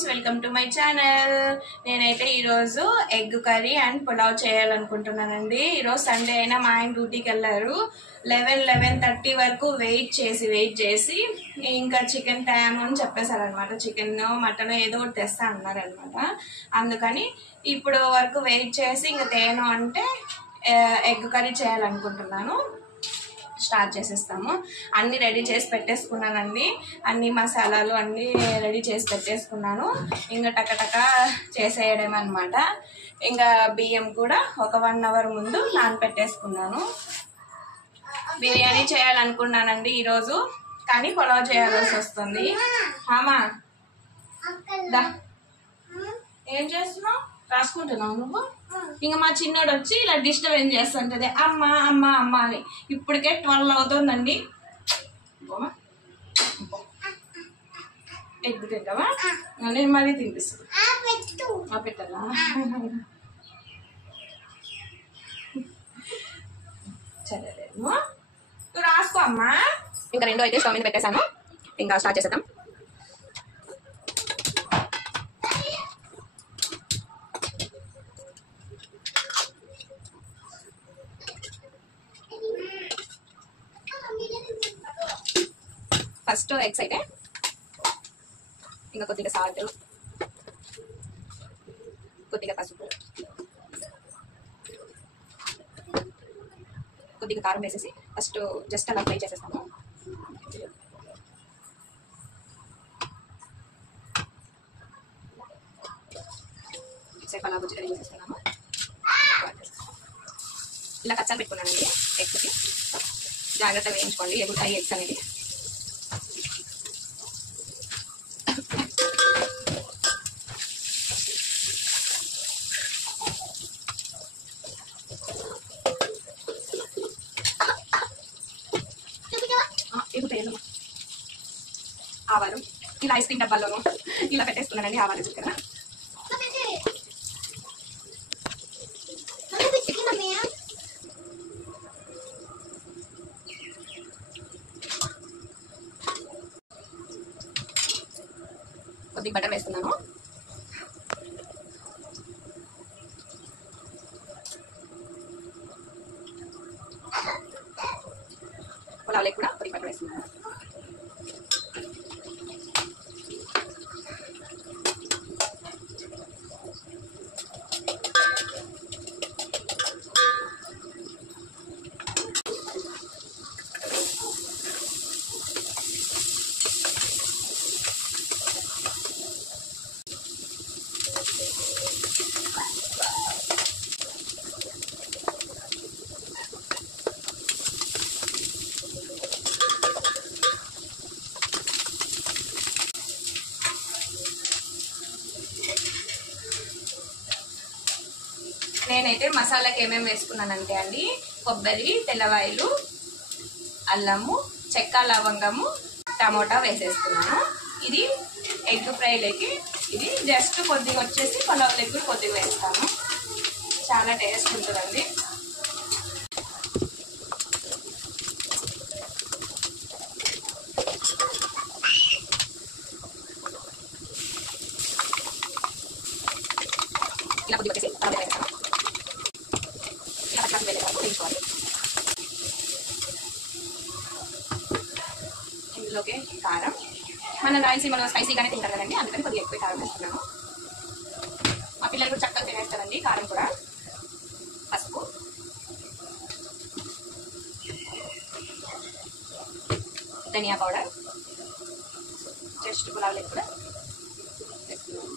Friends, welcome to my channel. నేనైతే ఈరోజు egg curry and pulao చేయాలనుకుంటున్నానండి. ఈరోజు సండే అయినా మా ఆయన డ్యూటీకి వెళ్ళారు. 11:30 వరకు వెయిట్ చేసి ఇంకా చికెన్ తేను అని చెప్పేశారనమాట. చికెన్ మటన్ ఏదో ఒకటి తెస్తా అన్నారనమాట. అందుకని ఇప్పుడు వరకు వెయిట్ చేసి ఇంకా తేను అంటే ఎగ్ కర్రీ చేయాలనుకుంటున్నాను. స్టార్ట్ చేసేస్తాము. అన్ని రెడీ చేసి పెట్టేసుకున్నానండి. అన్ని మసాలాలు అన్నీ రెడీ చేసి పెట్టేసుకున్నాను. ఇంకా టకటక చేసేయడం అనమాట. ఇంకా బియ్యం కూడా ఒక 1 అవర్ ముందు నానపెట్టేసుకున్నాను. బిర్యానీ చేయాలనుకున్నానండి ఈరోజు, కానీ పులావ్ చేయాల్సి వస్తుంది. అమ్మా ఏం చేస్తున్నావు? రాసుకుంటున్నావు నువ్వు? ఇంకా మా చిన్నోడు వచ్చి ఇలా డిస్టర్బెన్స్ చేస్తుంటది, అమ్మ అమ్మ అమ్మ అని. ఇప్పటికే 12 అవుతుందండి. ఎగ్ తింటావా? నేను మరీ తినిపిస్తాను. పెట్టాలా? చదవలేదు. నువ్వు రాసుకో అమ్మా. ఇంకా 2 అయితే స్టవ్ మీద పెట్టేశాను. ఇంకా స్టార్ట్ చేసేద్దాం. ఫస్ట్ ఎగ్స్ అయితే ఇంకా కొద్దిగా సాల్ట్, కొద్దిగా పసుపు, కొద్దిగా కారం వేసేసి ఫస్ట్ జస్ట్ అలా ఫ్రై చేసేస్తాము. సేపు అలా బుజ్జి రెడీ చేసేస్తున్నాము. ఇలా కచ్చాలు పెట్టుకున్నానండి ఎగ్స్కి. జాగ్రత్తగా వేయించుకోండి ఎగుతాయి ఎగ్స్ అనేది. ఆవాలు ఇలా ఐస్ క్రీమ్ డబ్బాల్లోనూ ఇలా పెట్టేసుకున్నానండి. ఆవాలు చికెన్ కొద్దిగా బటర్ వేస్తున్నాను. పులావులకు కూడా కొద్దిగా బటర్ వేస్తున్నాను. నేనైతే మసాలాకి ఏమేమి వేసుకున్నానంటే అండి, కొబ్బరి, తెల్లవాయలు, అల్లము, చెక్క, లవంగము, టమోటా వేసేసుకున్నాను. ఇది ఎగ్ ఫ్రైలోకి. ఇది జస్ట్ కొద్దిగా వచ్చేసి పులావులోకి కొద్దిగా వేస్తాను. చాలా టేస్ట్ ఉంటుందండి. ఇలా కొద్దిగా వచ్చేసి వేస్తాను. ఇందులోకి కారం, మన రాయలసీమలో స్పైసీగానే తింటారు కదండి, అందుకని కొద్దిగా ఎక్కువ కారం వేస్తున్నాను. మా పిల్లలు కూడా చక్కగా తినేస్తారండి కారం కూడా. పసుపు, ధనియా పౌడర్, జస్ట్ పులావులకు కూడా వేస్తున్నాను.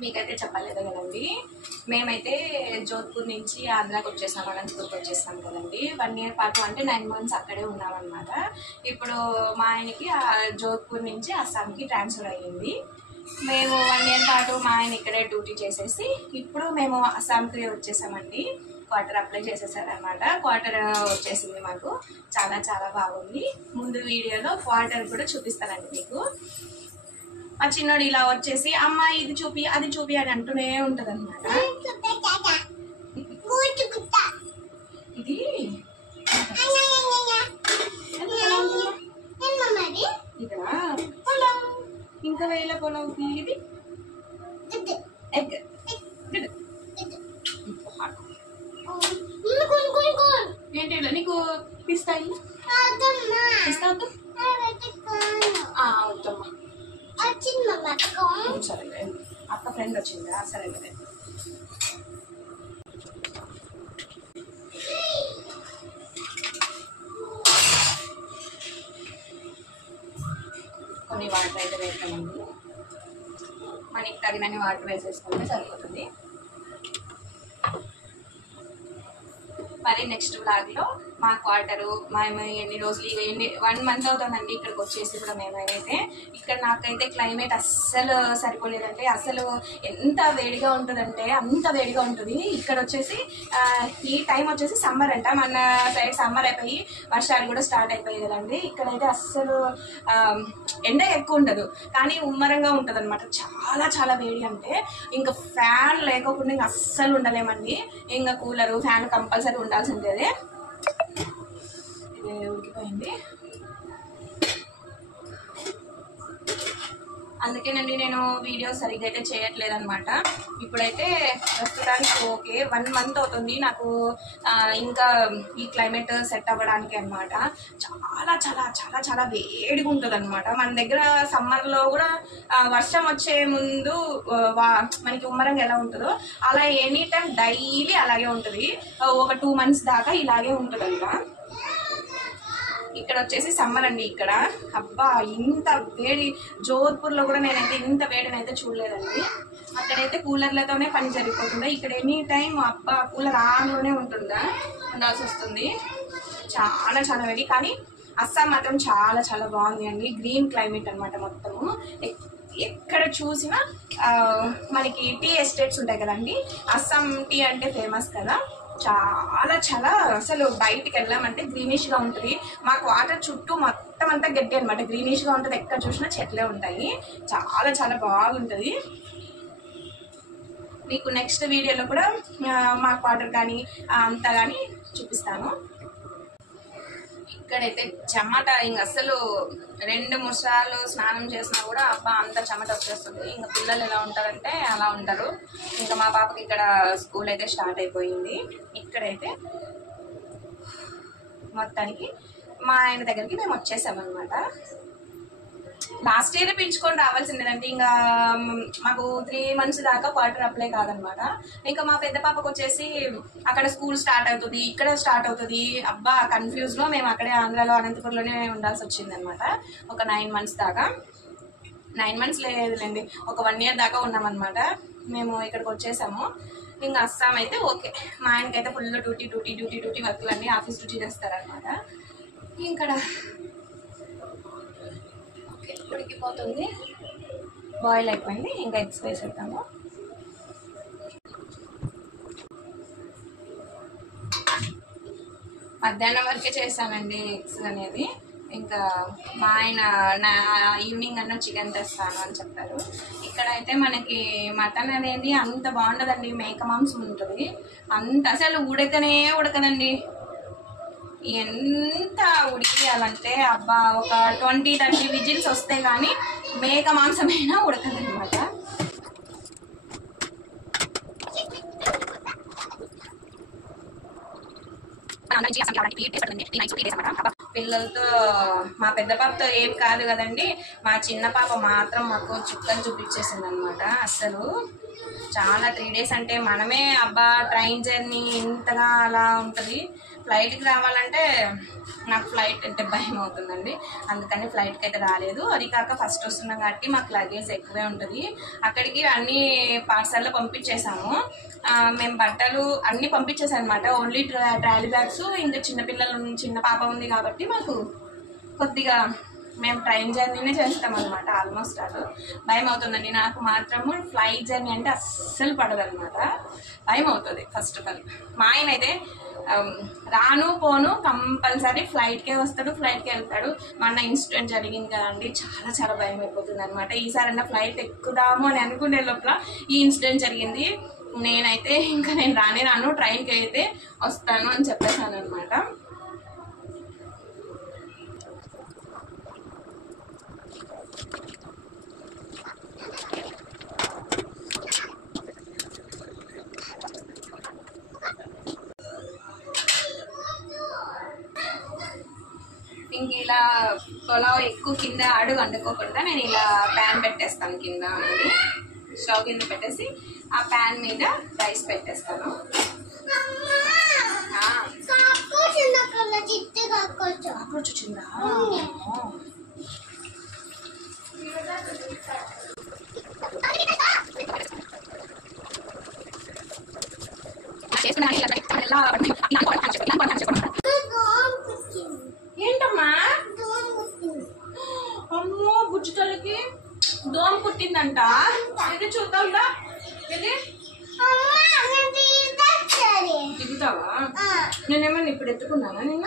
మీకైతే చెప్పలేదు కదండి, మేమైతే జోధ్పూర్ నుంచి ఆంధ్రాకి వచ్చేసాము, అనంతపూర్కి వచ్చేసాం కదండి. 1 ఇయర్ పాటు అంటే 9 months అక్కడే ఉన్నామన్నమాట. ఇప్పుడు మా ఆయనకి జోధ్పూర్ నుంచి అస్సాంకి ట్రాన్స్ఫర్ అయ్యింది. మేము 1 ఇయర్ పాటు మా ఆయన ఇక్కడే డ్యూటీ చేసేసి ఇప్పుడు మేము అస్సాంకి వచ్చేసామండి. Quarter apply చేసేసారనమాట. క్వార్టర్ వచ్చేసింది మాకు. చాలా చాలా బాగుంది. ముందు వీడియోలో క్వార్టర్ కూడా చూపిస్తానండి మీకు. మా చిన్నోడు ఇలా వచ్చేసి అమ్మ ఇది చూపి అది చూపి అని అంటూనే ఉంటది అనమాట. ఇది ఇదా పొలం, ఇంకా వేల పొలం. ఇది ఎగ్. ఏంటి నీకు పిస్తాయి పిస్తా అవుతమ్మా. సరే అక్క ఫ్రెండ్ వచ్చిందా? సరే కొన్ని వాటర్ అయితే వేస్తామండి. మనకి తగినన్ని వాటర్ వేసేసుకుంటే సరిపోతుంది. మరి నెక్స్ట్ బ్లాగ్లో మా క్వార్టరు మేము ఎన్ని రోజులు 1 మంత్ అవుతుందండి ఇక్కడికి వచ్చేసి కూడా. మేమైతే ఇక్కడ నాకైతే క్లైమేట్ అస్సలు సరిపోలేదంటే, అసలు ఎంత వేడిగా ఉంటుందంటే అంత వేడిగా ఉంటుంది. ఇక్కడ వచ్చేసి ఈ టైం వచ్చేసి సమ్మర్ అంట. మన సైడ్ సమ్మర్ అయిపోయి వర్షాలు కూడా స్టార్ట్ అయిపోయాయి కదండి. ఇక్కడైతే అస్సలు ఎండ ఎక్కువ ఉండదు కానీ ఉమ్మరంగా ఉంటుంది అనమాట. చాలా చాలా వేడి అంటే ఇంకా ఫ్యాన్ లేకుండా ఇంకా అస్సలు ఉండలేమండి. ఇంకా కూలరు ఫ్యాన్ కంపల్సరీ ఉండాల్సిందే. ఇది ఉడికిపోయింది. అందుకేనండి నేను వీడియో సరిగ్గా అయితే చేయట్లేదు అనమాట. ఇప్పుడైతే ప్రస్తుతానికి ఓకే 1 మంత్ అవుతుంది నాకు ఇంకా ఈ క్లైమేట్ సెట్ అవ్వడానికి అనమాట. చాలా చాలా చాలా చాలా వేడిగా ఉంటుంది అనమాట. మన దగ్గర సమ్మర్లో కూడా వర్షం వచ్చే ముందు మనకి ఉమ్మరంగా ఎలా ఉంటుందో అలా ఎనీ టైం డైలీ అలాగే ఉంటుంది. ఒక 2 months దాకా ఇలాగే ఉంటుందంట. ఇక్కడ వచ్చేసి సమ్మర్ అండి. ఇక్కడ అబ్బా ఇంత వేడి జోధ్పూర్లో కూడా నేనైతే ఇంత వేడిని అయితే చూడలేదండి. అక్కడైతే కూలర్లతోనే పని జరిగిపోతుందా. ఇక్కడ ఎనీ టైం అబ్బా కూలర్ ఆన్లోనే ఉండాల్సి వస్తుంది. చాలా చాలా వేడి. కానీ అస్సాం మాత్రం చాలా చాలా బాగుంది అండి. గ్రీన్ క్లైమేట్ అనమాట మొత్తము. ఎక్కడ చూసినా మనకి టీ ఎస్టేట్స్ ఉంటాయి కదండి. అస్సాం టీ అంటే ఫేమస్ కదా. చాలా చాలా అసలు బయటికి వెళ్ళామంటే గ్రీనిష్ గా ఉంటుంది. మాకు వాటర్ చుట్టూ మొత్తం అంతా గడ్డి అనమాట. గ్రీనిష్ గా ఉంటుంది. ఎక్కడ చూసినా చెట్లే ఉంటాయి. చాలా చాలా బాగుంటుంది. మీకు నెక్స్ట్ వీడియోలో కూడా మాకు వాటర్ కానీ అంతా కానీ చూపిస్తాను. ఇక్కడైతే చెమట ఇంక అసలు 2-3 సార్లు స్నానం చేసినా కూడా అబ్బా అంత చెమట వచ్చేస్తుంది. ఇంకా పిల్లలు ఎలా ఉంటారంటే అలా ఉంటారు. ఇంకా మా పాపకి ఇక్కడ స్కూల్ అయితే స్టార్ట్ అయిపోయింది. ఇక్కడైతే మొత్తానికి మా ఆయన దగ్గరికి మేము వచ్చేసామన్నమాట. లాస్ట్ ఇయర్ పిలుచుకొని రావాల్సిందేనండి. ఇంకా మాకు 3 months దాకా క్వార్టర్ అప్లై కాదనమాట. ఇంకా మా పెద్ద పాపకు వచ్చేసి అక్కడ స్కూల్ స్టార్ట్ అవుతుంది, ఇక్కడ స్టార్ట్ అవుతుంది. అబ్బా కన్ఫ్యూజ్ లో మేము అక్కడే ఆంధ్రాలో అనంతపురంలోనే ఉండాల్సి వచ్చింది అనమాట. ఒక 9 months దాకా. 9 months లేదులేండి, ఒక 1 year దాకా ఉన్నామన్నమాట. మేము ఇక్కడికి వచ్చేసాము. ఇంకా అస్సాం అయితే ఓకే. మా ఆయనకైతే ఫుల్ డ్యూటీ వర్క్లు అన్నీ ఆఫీస్ డ్యూటీ చేస్తారనమాట. ఇక్కడ ఉడికిపోతుంది, బాయిల్ అయిపోయింది. ఇంకా ఎగ్స్ వేసేద్దాము. మధ్యాహ్నం వరకే చేశానండి ఎగ్స్ అనేది. ఇంకా మా ఆయన ఈవినింగ్ అన్న చికెన్ తెస్తాను అని చెప్పారు. ఇక్కడైతే మనకి మటన్ అనేది అంత బాగుండదండి. మేక మాంసం ఉంటుంది. అంత అసలు ఉడకదండి. ఎంత ఉడికియాలంటే అబ్బా ఒక 20-30 విజిల్స్ వస్తే కానీ మేక మాంసమైనా ఉడకదనమాట. పిల్లలతో మా పెద్ద పాపతో ఏం కాదు కదండి, మా చిన్న పాప మాత్రం మాకు చుక్కలు చూపించేసింది అనమాట. అసలు చాలా 3 days అంటే మనమే అబ్బా ట్రైన్ జర్నీ ఇంతగా అలా ఉంటుంది. ఫ్లైట్కి రావాలంటే నాకు ఫ్లైట్ అంటే భయం అవుతుందండి. అందుకని ఫ్లైట్కి అయితే రాలేదు. అది కాక ఫస్ట్ వస్తున్నాం కాబట్టి మాకు లగేజ్ ఎక్కువే ఉంటుంది. అక్కడికి అన్ని పార్సల్లో పంపించేసాము. మేము బట్టలు అన్నీ పంపించేసాం అనమాట. Only trolley bags. ఇంకా చిన్న పాప ఉంది కాబట్టి మాకు కొద్దిగా మేము ట్రైన్ జర్నీనే చేస్తామన్నమాట. ఆల్మోస్ట్ అది భయం అవుతుందండి నాకు మాత్రము. ఫ్లైట్ జర్నీ అంటే అస్సలు పడదన్నమాట, భయం అవుతుంది. ఫస్ట్ ఆఫ్ ఆల్ మా ఆయన అయితే రాను పోను కంపల్సరీ ఫ్లైట్కే వస్తాడు, ఫ్లైట్కే వెళ్తాడు. మొన్న ఇన్సిడెంట్ జరిగింది కదండి, చాలా చాలా భయం అయిపోతుంది అనమాట. ఈసారైనా ఫ్లైట్ ఎక్కుదాము అని అనుకునే లోపల ఈ ఇన్సిడెంట్ జరిగింది. నేనైతే ఇంకా నేను రాను, ట్రైన్కి అయితే వస్తాను అని చెప్పేసాను అనమాట. ఇంక ఇలా పొలావ్ ఎక్కువ కింద అడుగు అంటుకోకుండా నేను ఇలా ప్యాన్ పెట్టేస్తాను. కింద అనేది స్టవ్ కింద పెట్టేసి ఆ ప్యాన్ మీద రైస్ పెట్టేస్తాను. ఏంటమ్మా? అమ్మో బుజ్జితలకి దోమ పుట్టిందంట. ఇది చూద్దాందా, ఇది దిగుతావా? నేనేమన్నా ఇప్పుడు ఎత్తుకున్నానా? నేను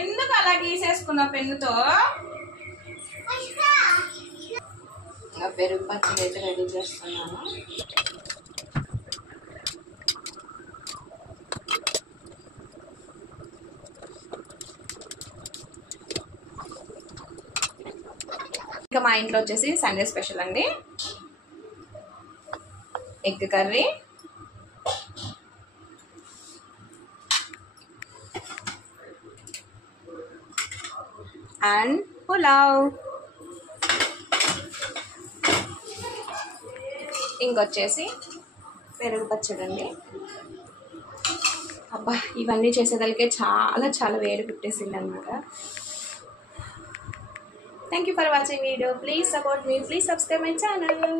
ఎందుకు అలా గీసేసుకున్నా పెన్నుతో? పెరుగు పచ్చడి అయితే రెడీ చేస్తున్నాను. ఇంకా మా ఇంట్లో వచ్చేసి సండే స్పెషల్ అండి, ఎగ్ కర్రీ అండ్ పులావ్. ఇంకొచ్చేసి పెరుగు పచ్చడి అండి. అబ్బా ఇవన్నీ చేసేదానికే చాలా చాలా వేడి పుట్టేసింది అనమాట. Thank you for watching video. Please support me. Please subscribe my channel.